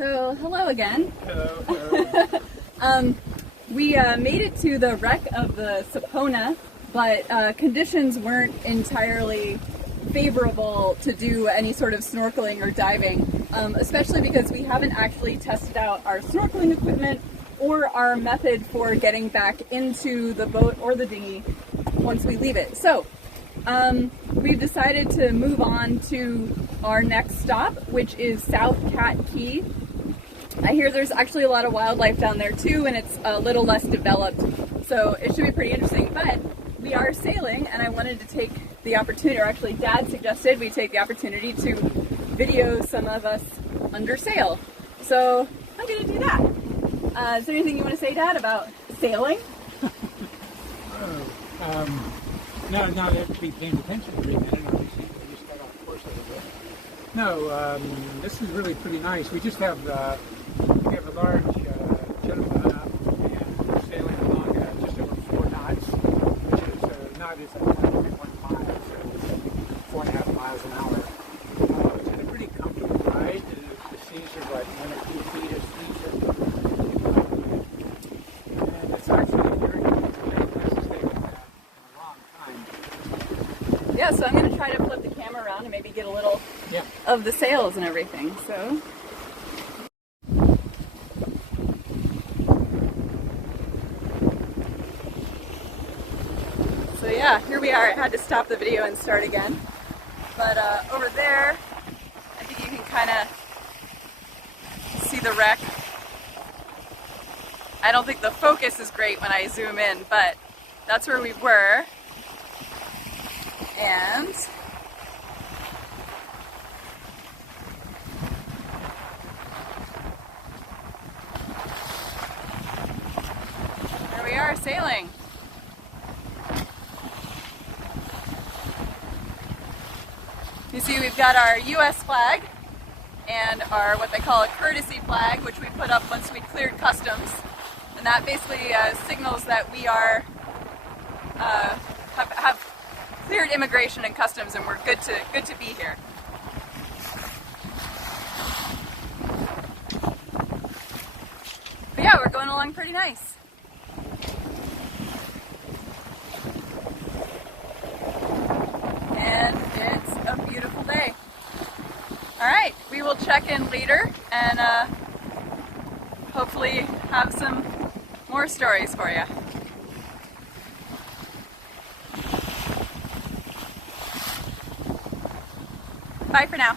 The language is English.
So, hello again. Hello, hello. We made it to the wreck of the Sapona, but conditions weren't entirely favorable to do any sort of snorkeling or diving, especially because we haven't actually tested out our snorkeling equipment or our method for getting back into the boat or the dinghy once we leave it. So, we've decided to move on to our next stop, which is South Cat Key. I hear there's actually a lot of wildlife down there too, and it's a little less developed, so it should be pretty interesting. But we are sailing, and I wanted to take the opportunity, or actually Dad suggested we take the opportunity to video some of us under sail. So I'm going to do that. Is there anything you want to say, Dad, about sailing? No, you have to be paying attention every minute. Obviously, we just got off course a little bit. No, this is really pretty nice. We just have we have a large gentleman up, and we're sailing along just over 4 knots, which is knot is 1 mile, so it's 4.5 miles an hour. It's had a pretty comfortable ride. The seas are like 1 or 2 feet of seas, and it's actually very Yeah, so I'm going to try to flip the camera around and maybe get a little of the sails and everything. So yeah, here we are. I had to stop the video and start again. But over there, I think you can kind of see the wreck. I don't think the focus is great when I zoom in, but that's where we were. And there we are sailing. You see we've got our US flag and our what they call a courtesy flag, which we put up once we cleared customs. And that basically signals that we are have cleared immigration and customs, and we're good to be here. But yeah, we're going along pretty nice. And it's a beautiful day. Alright, we will check in later and hopefully have some more stories for you. Bye for now.